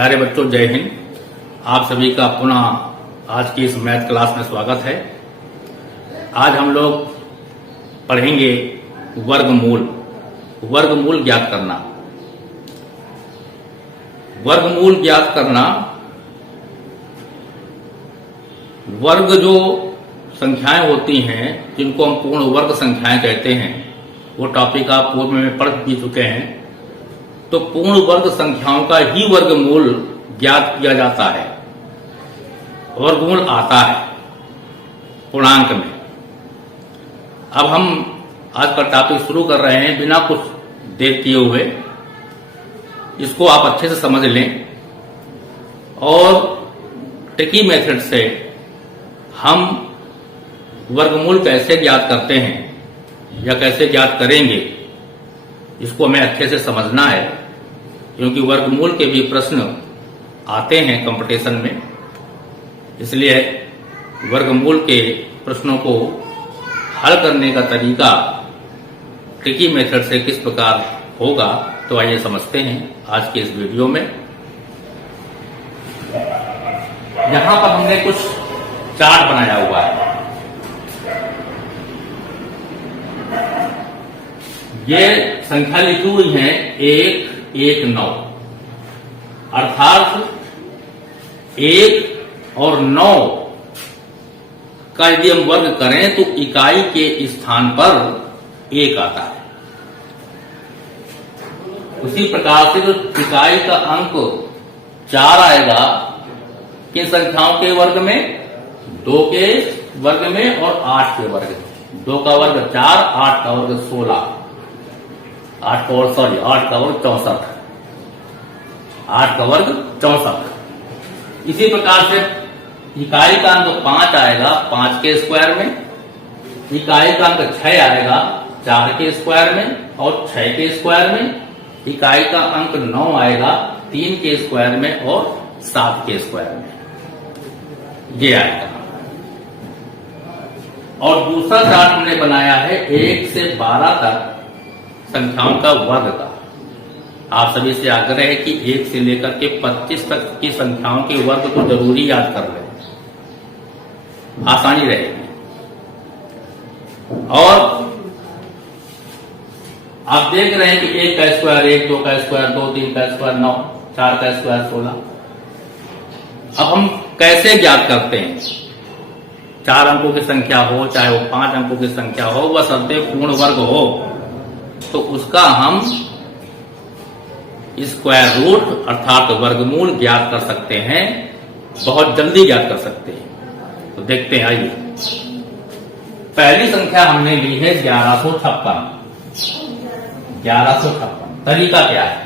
प्यारे बच्चों, जय हिंद। आप सभी का पुनः आज की इस मैथ क्लास में स्वागत है। आज हम लोग पढ़ेंगे वर्गमूल। वर्गमूल ज्ञात करना। वर्गमूल ज्ञात करना, वर्ग जो संख्याएं होती हैं जिनको हम पूर्ण वर्ग संख्याएं कहते हैं, वो टॉपिक आप पूर्व में पढ़ भी चुके हैं। तो पूर्ण वर्ग संख्याओं का ही वर्गमूल ज्ञात किया जाता है। वर्गमूल आता है पूर्णांक में। अब हम आज का टॉपिक शुरू कर रहे हैं बिना कुछ देर किए हुए। इसको आप अच्छे से समझ लें और ट्रिकी मेथड से हम वर्गमूल कैसे ज्ञात करते हैं या कैसे ज्ञात करेंगे, इसको हमें अच्छे से समझना है, क्योंकि वर्गमूल के भी प्रश्न आते हैं कंपटीशन में। इसलिए वर्गमूल के प्रश्नों को हल करने का तरीका ट्रिकी मेथड से किस प्रकार होगा, तो आइए समझते हैं आज के इस वीडियो में। यहां पर हमने कुछ चार्ट बनाया हुआ है। ये संख्या लिखी हुई है 1, 1, 9, अर्थात 1 और 9 का यदि हम वर्ग करें तो इकाई के स्थान पर 1 आता है। उसी प्रकार से जो इकाई का अंक 4 आएगा किन संख्याओं के वर्ग में? 2 के वर्ग में और 8 के वर्ग में। 2 का वर्ग 4, 8 का वर्ग 16, 8 का वर्ग 64, 8 का वर्ग 64। इसी प्रकार से इकाई का अंक 5 आएगा 5 के स्क्वायर में, इकाई का अंक 6 आएगा 4 के स्क्वायर में और 6 के स्क्वायर में, इकाई का अंक 9 आएगा 3 के स्क्वायर में और 7 के स्क्वायर में, ये आएगा। और दूसरा चार्ट हमने बनाया है 1 से 12 तक संख्याओं का वर्ग का। आप सभी से आग्रह है कि 1 से लेकर के 25 तक की संख्याओं के वर्ग को जरूरी याद कर लें, आसानी रहेगी। और आप देख रहे हैं कि 1 का स्क्वायर 1, 2 का स्क्वायर 2, 3 का स्क्वायर 9, 4 का स्क्वायर 16। अब हम कैसे ज्ञात करते हैं? 4 अंकों की संख्या हो चाहे वो 5 अंकों की संख्या हो, वह सदैव पूर्ण वर्ग हो, तो उसका हम स्क्वायर रूट अर्थात वर्गमूल ज्ञात कर सकते हैं, बहुत जल्दी ज्ञात कर सकते हैं। तो देखते हैं, आइए। पहली संख्या हमने ली है 1156। 1156 तरीका क्या है?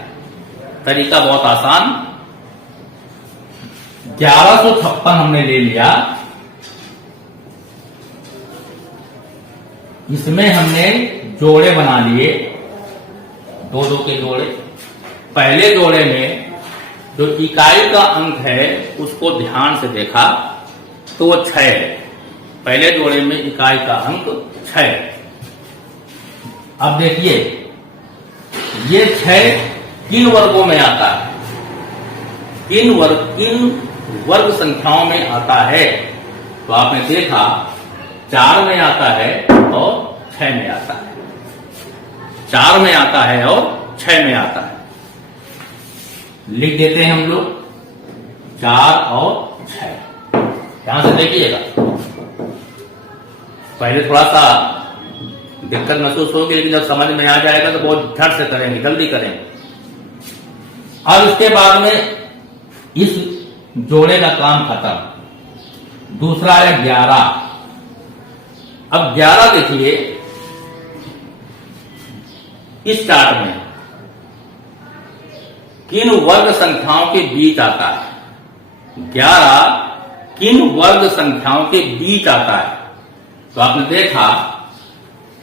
तरीका बहुत आसान। 1156 हमने ले लिया, इसमें हमने जोड़े बना लिए, 2-2 के जोड़े। पहले जोड़े में जो इकाई का अंक है उसको ध्यान से देखा तो वो 6 है। पहले जोड़े में इकाई का अंक 6 है। अब देखिए ये 6 किन वर्गों में आता है? किन वर्ग संख्याओं में आता है? तो आपने देखा 4 में आता है और 6 में आता है। 4 में आता है और 6 में आता है। लिख देते हैं हम लोग 4 और 6। ध्यान से देखिएगा, पहले थोड़ा सा दिक्कत महसूस होगी, लेकिन जब समझ में आ जाएगा तो बहुत झट से करेंगे, जल्दी करेंगे। अब इसके बाद में इस जोड़े का काम खत्म। दूसरा है 11। अब 11 देखिए इस चार्ट में किन वर्ग संख्याओं के बीच आता है? 11 किन वर्ग संख्याओं के बीच आता है? तो आपने देखा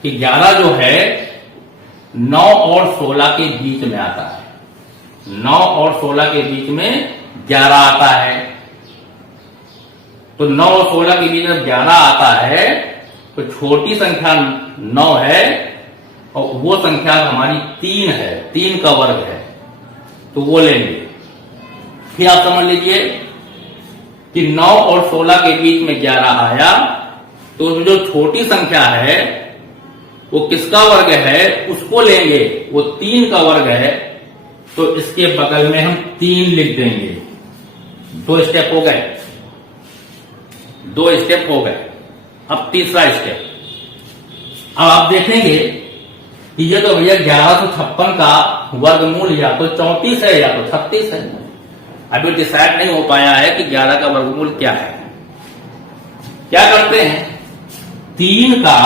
कि 11 जो है 9 और 16 के बीच में आता है। 9 और 16 के बीच में 11 आता है। तो 9 और 16 के बीच में 11 आता है, तो छोटी संख्या 9 है और वो संख्या हमारी 3 है, 3 का वर्ग है, तो वो लेंगे। फिर आप समझ लीजिए कि 9 और 16 के बीच में 11 आया, तो उसमें जो छोटी संख्या है वो किसका वर्ग है उसको लेंगे, वो 3 का वर्ग है, तो इसके बगल में हम 3 लिख देंगे। 2 स्टेप हो गए, 2 स्टेप हो गए। अब तीसरा स्टेप, अब आप देखेंगे कि ये तो भैया 1156 का वर्गमूल या तो 34 है या तो 36 है। अभी डिसाइड नहीं हो पाया है कि 11 का वर्गमूल क्या है। क्या करते हैं, 3 का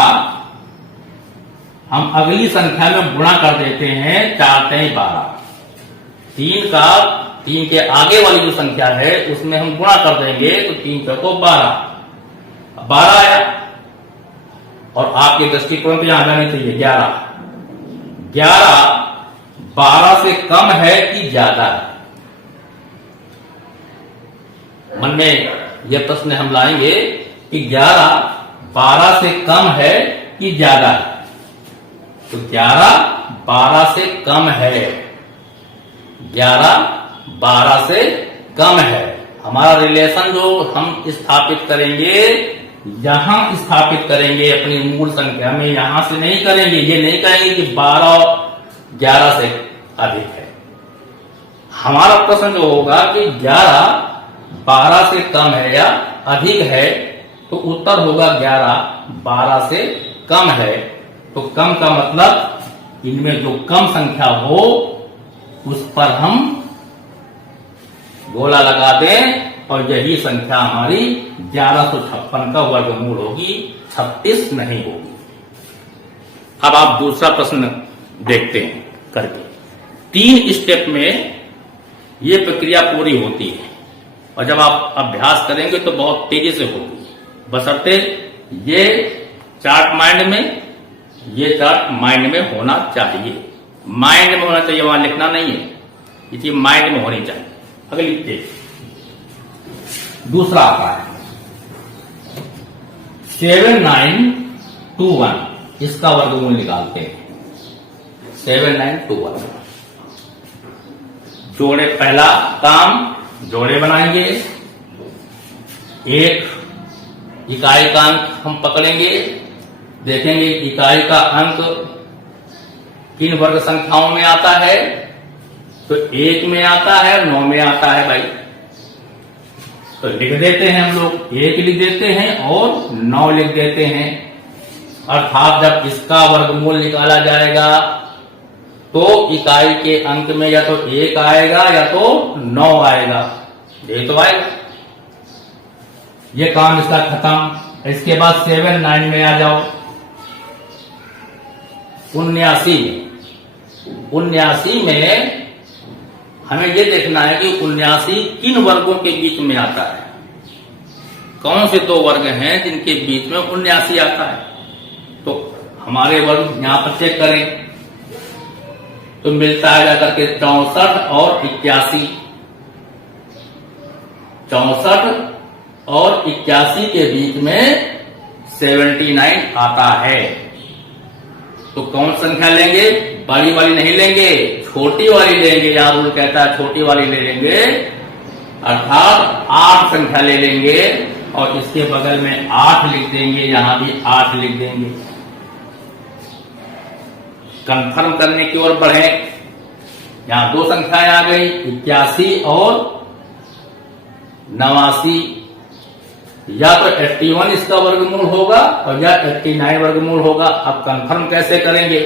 हम अगली संख्या में गुणा कर देते हैं, 4 3 12। 3 का 3 के आगे वाली जो संख्या है उसमें हम गुणा कर देंगे, तो 3 को 12 आया, और आपके दृष्टिकोण पे यहां जाने चाहिए 11। 11 12 से कम है कि ज्यादा है? मन में यह प्रश्न हम लाएंगे कि 11 12 से कम है कि ज्यादा है? तो 11 12 से कम है, 11 12 से कम है। हमारा रिलेशन जो हम स्थापित करेंगे, यहां स्थापित करेंगे अपनी मूल संख्या में, यहां से नहीं करेंगे। ये नहीं कहेंगे कि 12 11 से अधिक है। हमारा प्रश्न जो होगा कि 11 12 से कम है या अधिक है, तो उत्तर होगा 11 12 से कम है। तो कम का मतलब इनमें जो कम संख्या हो उस पर हम गोला लगा दें, और यही संख्या हमारी 1156 का वर्गमूल होगी, 36 नहीं होगी। अब आप दूसरा प्रश्न देखते हैं करके। 3 स्टेप में ये प्रक्रिया पूरी होती है, और जब आप अभ्यास करेंगे तो बहुत तेजी से होगी, बशर्ते ये चार्ट माइंड में, ये चार्ट माइंड में होना चाहिए। माइंड में होना चाहिए, वहां लिखना नहीं है, ये माइंड में होनी चाहिए। अगली पेज, दूसरा आता है 7921, इसका वर्गमूल निकालते हैं। 7921 जोड़े, पहला काम जोड़े बनाएंगे। एक इकाई का अंक हम पकड़ेंगे, देखेंगे इकाई का अंक किन वर्ग संख्याओं में आता है, तो 1 में आता है, 9 में आता है भाई। तो लिख देते हैं हम लोग, 1 लिख देते हैं और 9 लिख देते हैं। अर्थात जब इसका वर्गमूल निकाला जाएगा तो इकाई के अंक में या तो 1 आएगा या तो 9 आएगा, ये तो आएगा। ये काम इसका खत्म। इसके बाद 79 में आ जाओ। 79 में हमें ये देखना है कि 79 किन वर्गों के बीच में आता है। कौन से 2 वर्ग हैं जिनके बीच में 79 आता है? तो हमारे वर्ग यहां पर चेक करें तो मिलता है जाकर के 64 और 81। 64 और 81 के बीच में 79 आता है। तो कौन संख्या लेंगे? बड़ी वाली नहीं लेंगे, छोटी वाली लेंगे। यहाँ रूल कहता है छोटी वाली ले लेंगे, अर्थात 8 संख्या ले लेंगे और इसके बगल में 8 लिख देंगे, यहां भी 8 लिख देंगे। कंफर्म करने की ओर बढ़े। यहां 2 संख्याएं आ गई, 81 और 89। या तो 81 इसका वर्गमूल होगा और या 89 वर्गमूल होगा। अब कंफर्म कैसे करेंगे?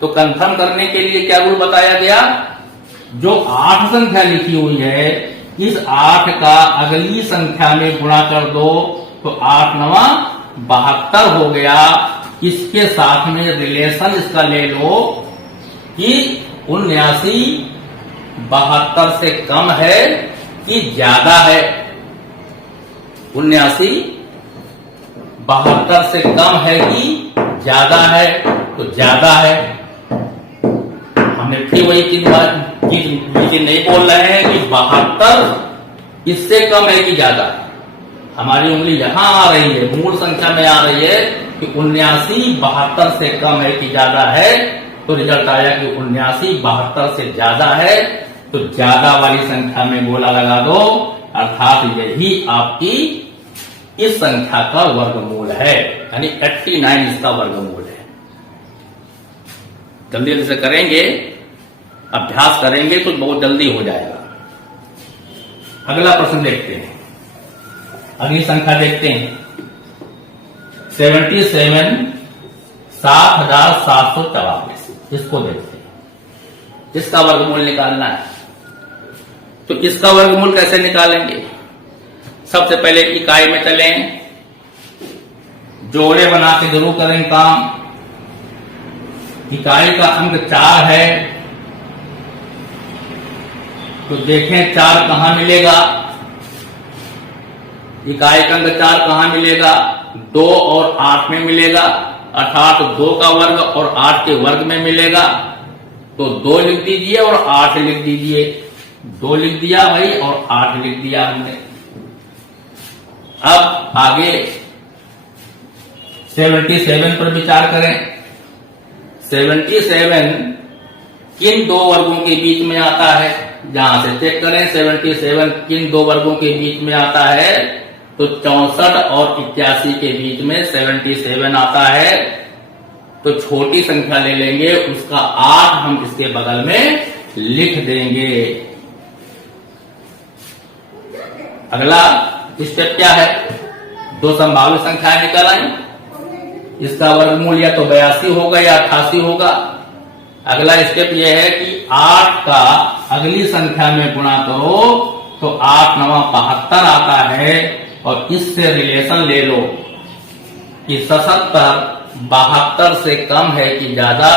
तो कंफर्म करने के लिए क्या रूल बताया गया? जो 8 संख्या लिखी हुई है, इस 8 का अगली संख्या में गुणा कर दो, तो 8 9 72 हो गया। इसके साथ में रिलेशन इसका ले लो कि 79 72 से कम है कि ज्यादा है। 79 72 से कम है कि ज्यादा है? तो ज्यादा है। हमने फिर वही चीज नहीं बोल रहे हैं कि 72 इससे कम है कि ज्यादा है। हमारी उंगली यहां आ रही है, मूल संख्या में आ रही है कि 79 72 से कम है कि ज्यादा है। तो रिजल्ट आया कि 79 72 से ज्यादा है। तो ज्यादा वाली संख्या में गोला लगा दो, अर्थात यही आपकी इस संख्या का वर्गमूल है, यानी 89 इसका वर्गमूल है। जल्दी जल्दी से करेंगे, अभ्यास करेंगे तो बहुत जल्दी हो जाएगा। अगला प्रश्न देखते हैं, अगली संख्या देखते हैं 77 7,744, इसको देखते हैं। इसका वर्गमूल निकालना है, तो इसका वर्गमूल कैसे निकालेंगे? सबसे पहले इकाई में चलें, जोड़े बना के जरूर करें काम। इकाई का अंक 4 है, तो देखें 4 कहां मिलेगा। इकाई का अंक 4 कहां मिलेगा? 2 और 8 में मिलेगा, अर्थात 2 का वर्ग और 8 के वर्ग में मिलेगा। तो 2 लिख दीजिए और 8 लिख दीजिए। 2 लिख दिया भाई और 8 लिख दिया हमने। अब आगे 77 पर विचार करें। 77 किन दो वर्गों के बीच में आता है? जहां से चेक करें 77 किन दो वर्गों के बीच में आता है, तो 64 और 81 के बीच में 77 आता है। तो छोटी संख्या ले लेंगे, उसका 8 हम इसके बगल में लिख देंगे। अगला स्टेप क्या है? 2 संभावित संख्याएं निकल आई, इसका वर्गमूल या तो 82 होगा या 88 होगा। अगला स्टेप यह है कि 8 का अगली संख्या में गुणा करो तो 8 9 72 आता है, और इससे रिलेशन ले लो कि 77 72 से कम है कि ज्यादा,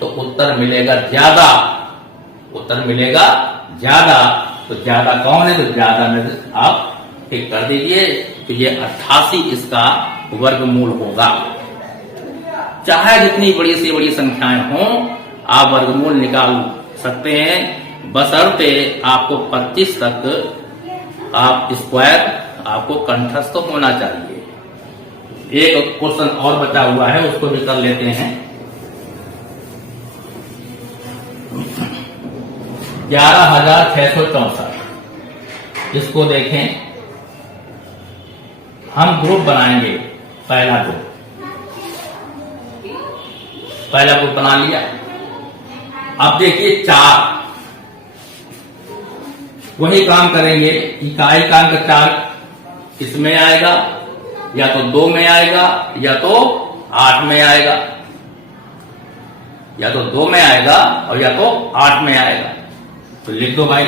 तो उत्तर मिलेगा ज्यादा। उत्तर मिलेगा ज्यादा, तो ज्यादा कौन है? तो ज्यादा में आप ठीक कर दीजिए, तो ये 88 इसका वर्गमूल होगा। चाहे जितनी बड़ी से बड़ी संख्याएं हों, आप वर्गमूल निकाल सकते हैं, बशर्ते आपको 25 तक आप स्क्वायर आपको कंठस्थ होना चाहिए। एक क्वेश्चन और बचा हुआ है, उसको भी कर लेते हैं। 11,664, इसको देखें। हम ग्रुप बनाएंगे, पहला ग्रुप बना लिया। अब देखिए 4, वही काम करेंगे। इकाई का अंक 4 इसमें आएगा, या तो 2 में आएगा या तो 8 में आएगा, या तो 2 में आएगा और या तो 8 में आएगा। तो लिख दो भाई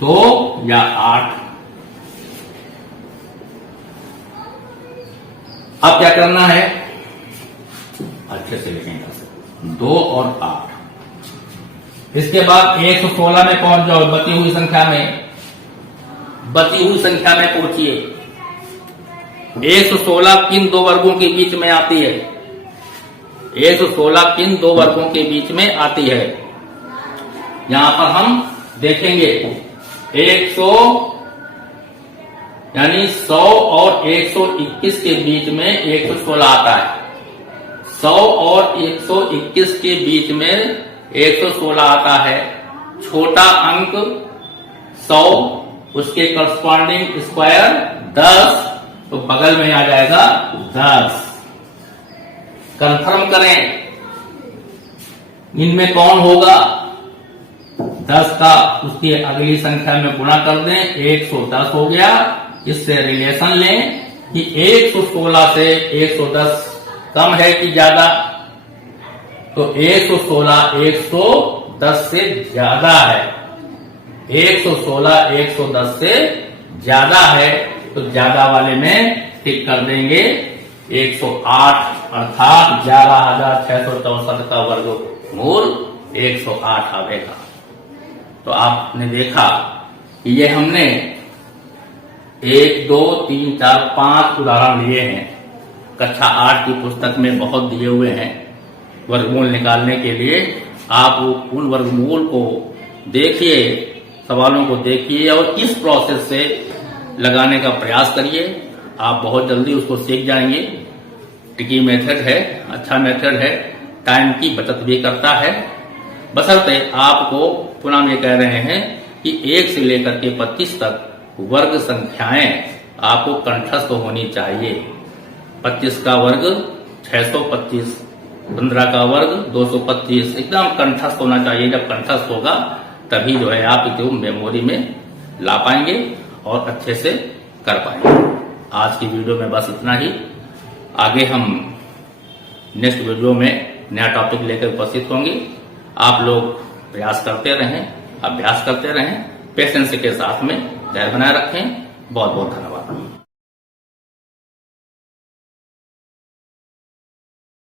2 या 8। अब क्या करना है? अच्छे से लिखेंगे 2 और 8। इसके बाद 116 में पहुंच जाओ, बची हुई संख्या में। बची हुई संख्या में पहुंचिए। 116 किन दो वर्गों के बीच में आती है? 116 किन दो वर्गों के बीच में आती है? यहां पर हम देखेंगे 100 यानी 100 और 121 के बीच में 116 आता है। 100 और 121 के बीच में 116 आता है। छोटा अंक 100, उसके करस्पॉन्डिंग स्क्वायर 10, तो बगल में आ जाएगा 10। कंफर्म करें इनमें कौन होगा? 10 का उसकी अगली संख्या में गुणा कर दें, 110 हो गया। इससे रिलेशन लें कि 116 से 110 कम है कि ज्यादा, तो 116 110 से ज्यादा है। 116 110 से ज्यादा है, तो ज्यादा वाले में टिक कर देंगे 108, अर्थात 11,664 का वर्गमूल 108 आवेगा। तो आपने देखा कि ये हमने 1 2 3 4 5 उदाहरण लिए हैं। कक्षा 8 की पुस्तक में बहुत दिए हुए हैं वर्गमूल निकालने के लिए। आप उन वर्गमूल को देखिए, सवालों को देखिए और इस प्रोसेस से लगाने का प्रयास करिए। आप बहुत जल्दी उसको सीख जाएंगे। ट्रिकी मेथड है, अच्छा मेथड है, टाइम की बचत भी करता है बशर्ते आपको पुनः हम ये कह रहे हैं कि 1 से लेकर के 25 तक वर्ग संख्याएं आपको कंठस्थ होनी चाहिए। 25 का वर्ग 625, 15 का वर्ग 225, एकदम कंठस्थ होना चाहिए। जब कंठस्थ होगा तभी जो है आप इसको मेमोरी में ला पाएंगे और अच्छे से कर पाएंगे। आज की वीडियो में बस इतना ही। आगे हम नेक्स्ट वीडियो में नया टॉपिक लेकर उपस्थित होंगे। आप लोग प्रयास करते रहें, अभ्यास करते रहें, पेशेंस के साथ में धैर्य बनाए रखें। बहुत बहुत धन्यवाद।